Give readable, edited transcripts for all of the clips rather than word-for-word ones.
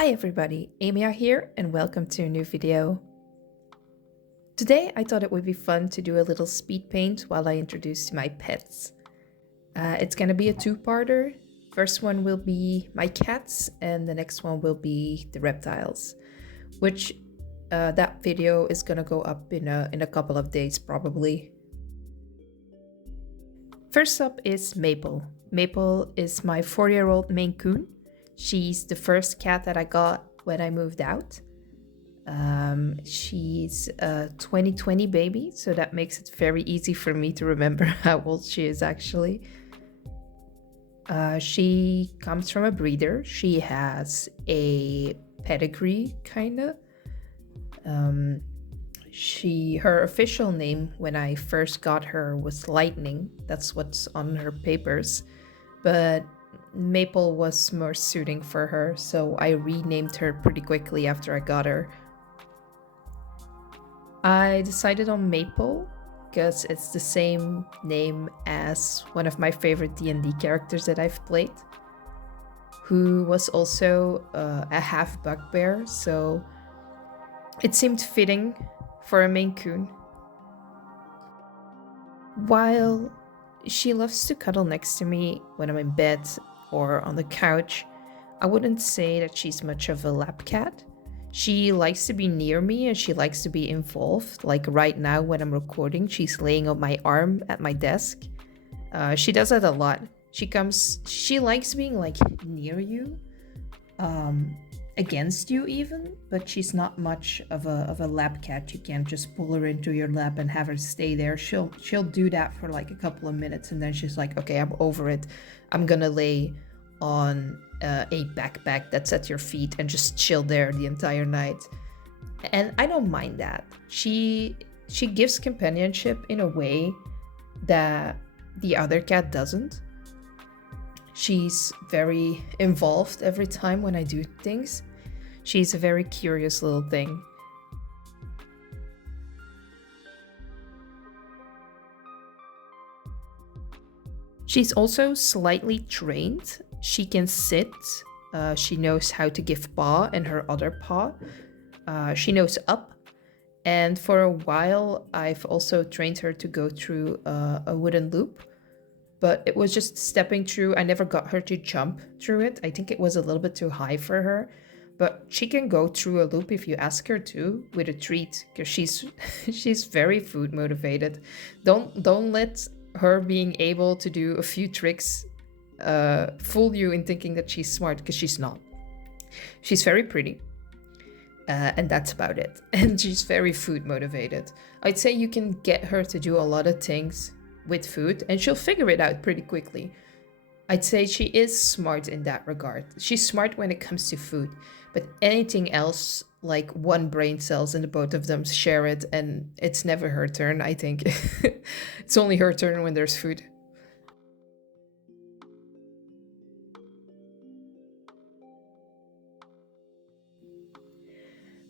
Hi everybody, Ymia here and welcome to a new video. Today I thought it would be fun to do a little speed paint while I introduce my pets. It's gonna be a two-parter. First one will be my cats and the next one will be the reptiles, which that video is gonna go up in a couple of days probably. First up is Maple. Maple is my 4-year-old Maine Coon. She's the first cat that I got when I moved out. She's a 2020 baby, so that makes it very easy for me to remember how old she is actually. She comes from a breeder. She has a pedigree, kinda. Her official name when I first got her was Lightning. That's what's on her papers. But Maple was more suiting for her, so I renamed her pretty quickly after I got her. I decided on Maple because it's the same name as one of my favorite D&D characters that I've played, who was also a half bugbear, so it seemed fitting for a Maine Coon. While she loves to cuddle next to me when I'm in bed or on the couch, I wouldn't say that she's much of a lap cat. She likes to be near me and she likes to be involved. Like right now when I'm recording, she's laying on my arm at my desk. She does that a lot. She likes being like near you, against you even, but she's not much of a lap cat. You can't just pull her into your lap and have her stay there. She'll do that for like a couple of minutes and then she's like, okay, I'm over it. I'm gonna lay on a backpack that's at your feet and just chill there the entire night. And I don't mind that. She gives companionship in a way that the other cat doesn't. She's very involved every time when I do things. She's a very curious little thing. She's also slightly trained. She can sit. She knows how to give paw and her other paw. She knows up. And for a while, I've also trained her to go through a wooden loop. But it was just stepping through. I never got her to jump through it. I think it was a little bit too high for her. But she can go through a loop if you ask her to with a treat, because she's very food motivated. Don't let her being able to do a few tricks fool you in thinking that she's smart, because she's not. She's very pretty. And that's about it. And she's very food motivated. I'd say you can get her to do a lot of things with food and she'll figure it out pretty quickly. I'd say she is smart in that regard. She's smart when it comes to food, but anything else, like one brain cells and the both of them share it and it's never her turn, I think. It's only her turn when there's food.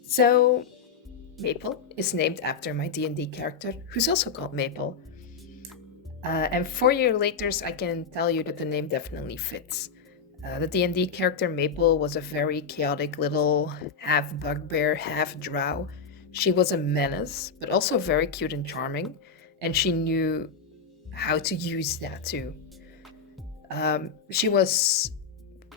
So Maple is named after my D&D character, who's also called Maple. And 4 years later, I can tell you that the name definitely fits. The D&D character Maple was a very chaotic little half bugbear, half drow. She was a menace, but also very cute and charming, and she knew how to use that too. She was,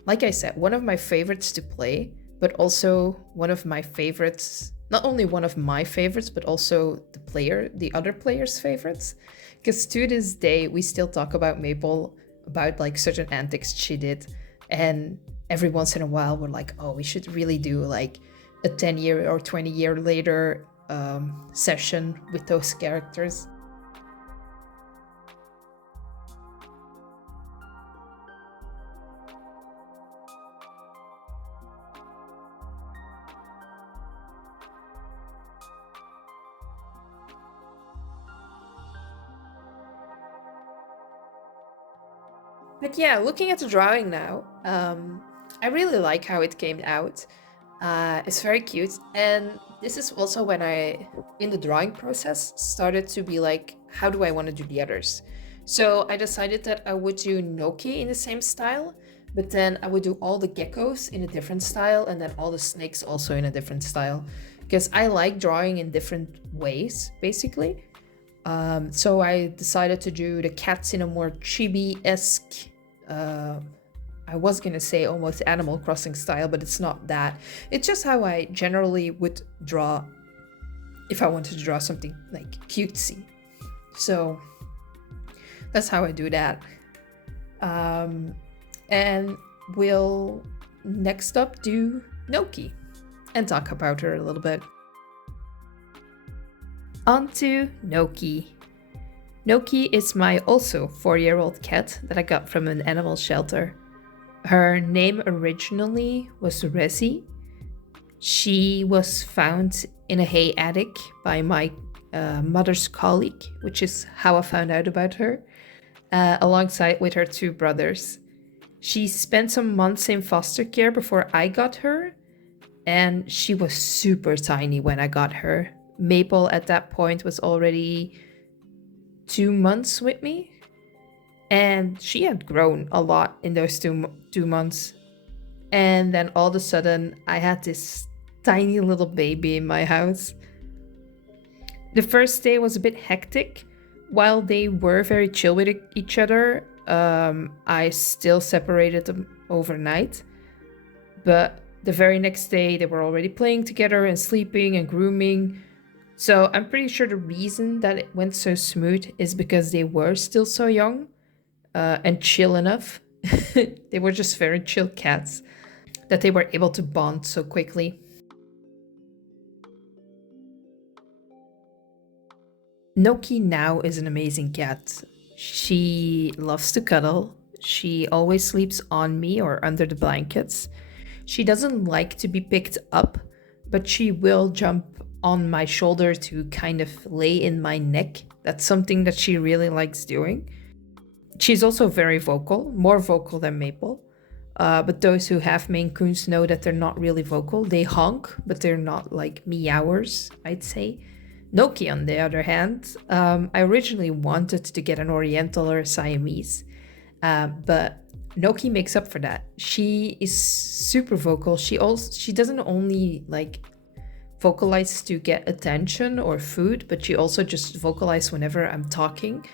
like I said, one of my favorites to play, but also one of my favorites, not only one of my favorites, but also the other player's favorites. Because to this day, we still talk about Maple, about like certain antics she did. And every once in a while, we're like, oh, we should really do like a 10-year or 20-year later session with those characters. But yeah, looking at the drawing now, I really like how it came out. It's very cute. And this is also when I, in the drawing process, started to be like, how do I want to do the others? So I decided that I would do Noki in the same style, But then I would do all the geckos in a different style and then all the snakes also in a different style. Because I like drawing in different ways, basically. So I decided to do the cats in a more chibi-esque, I was gonna say almost Animal Crossing style, but it's not that. It's just how I generally would draw if I wanted to draw something like cutesy. So that's how I do that. And we'll next up do Noki and talk about her a little bit. On to Noki. Noki is my also 4-year-old cat that I got from an animal shelter. Her name originally was Resi. She was found in a hay attic by my mother's colleague, which is how I found out about her, alongside with her 2 brothers. She spent some months in foster care before I got her, and she was super tiny when I got her. Maple at that point was already 2 months with me, and she had grown a lot in those two months. And then all of a sudden, I had this tiny little baby in my house. The first day was a bit hectic. While they were very chill with each other, I still separated them overnight. But the very next day, they were already playing together and sleeping and grooming. So I'm pretty sure the reason that it went so smooth is because they were still so young and chill enough. They were just very chill cats that they were able to bond so quickly. Noki now is an amazing cat. She loves to cuddle. She always sleeps on me or under the blankets. She doesn't like to be picked up, but she will jump on my shoulder to kind of lay in my neck. That's something that she really likes doing. She's also very vocal, more vocal than Maple. But those who have Maine Coons know that they're not really vocal. They honk, but they're not like meowers, I'd say. Noki, on the other hand, I originally wanted to get an Oriental or a Siamese, but Noki makes up for that. She is super vocal. She doesn't only like vocalize to get attention or food, but she also just vocalizes whenever I'm talking.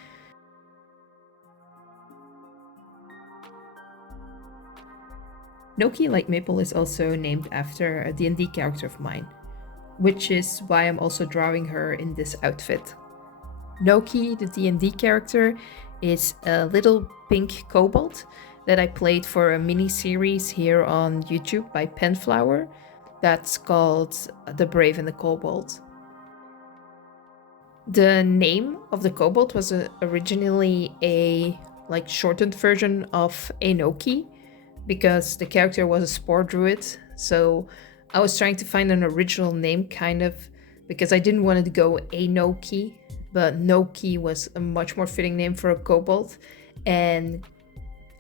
Noki, like Maple, is also named after a D&D character of mine, which is why I'm also drawing her in this outfit. Noki, the D&D character, is a little pink kobold that I played for a mini-series here on YouTube by Penflower that's called The Brave and the Kobold. The name of the kobold was originally a shortened version of Enoki, because the character was a spore druid, so I was trying to find an original name kind of, because I didn't want to go Enoki, but Noki was a much more fitting name for a kobold, and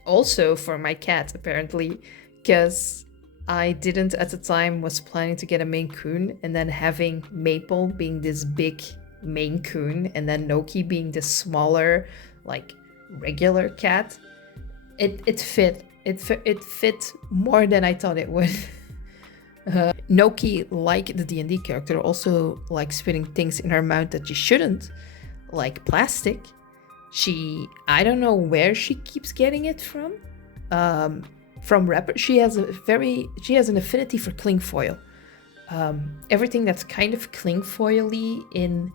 also for my cat apparently, because I didn't at the time was planning to get a Maine Coon, and then having Maple being this big Maine Coon and then Noki being this smaller like regular cat, it fit. It fit more than I thought it would. Noki, like the D&D character, also likes putting things in her mouth that she shouldn't, like plastic. I don't know where she keeps getting it from. From wrapper. She has an affinity for cling foil. Everything that's kind of cling foily in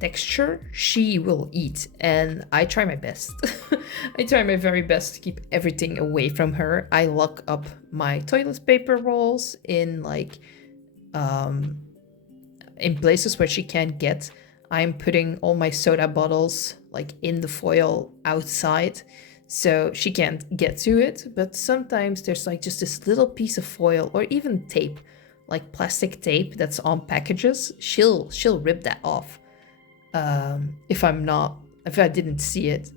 texture, she will eat, and I try my best. I try my very best to keep everything away from her. I lock up my toilet paper rolls in in places where she can't get. I'm putting all my soda bottles in the foil outside, so she can't get to it. But sometimes there's just this little piece of foil or even tape, like plastic tape that's on packages. She'll rip that off. If I didn't see it.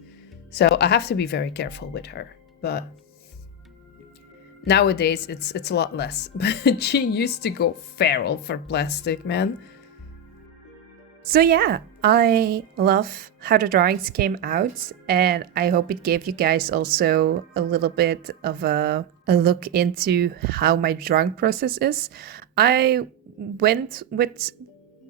So I have to be very careful with her. But nowadays it's a lot less. But she used to go feral for plastic, man. So yeah, I love how the drawings came out, and I hope it gave you guys also a little bit of a look into how my drawing process is. I went with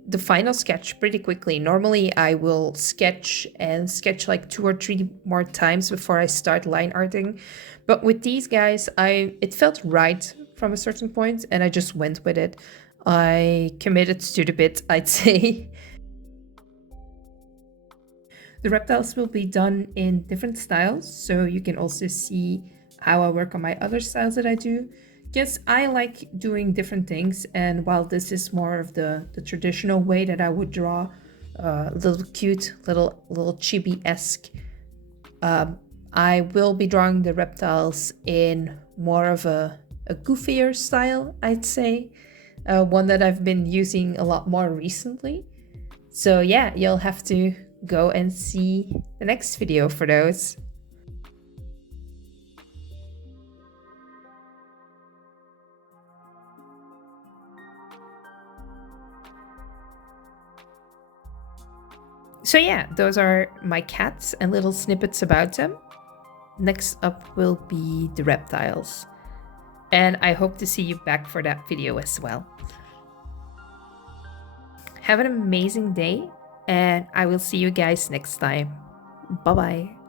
the final sketch pretty quickly. Normally I will sketch and sketch like 2 or 3 more times before I start line arting. But with these guys, it felt right from a certain point and I just went with it. I committed to the bit, I'd say. The reptiles will be done in different styles, so you can also see how I work on my other styles that I do. Yes, I like doing different things, and while this is more of the traditional way that I would draw, little cute, little chibi-esque, I will be drawing the reptiles in more of a goofier style, I'd say. One that I've been using a lot more recently. So yeah, you'll have to go and see the next video for those. So yeah, those are my cats and little snippets about them. Next up will be the reptiles. And I hope to see you back for that video as well. Have an amazing day, and I will see you guys next time. Bye-bye.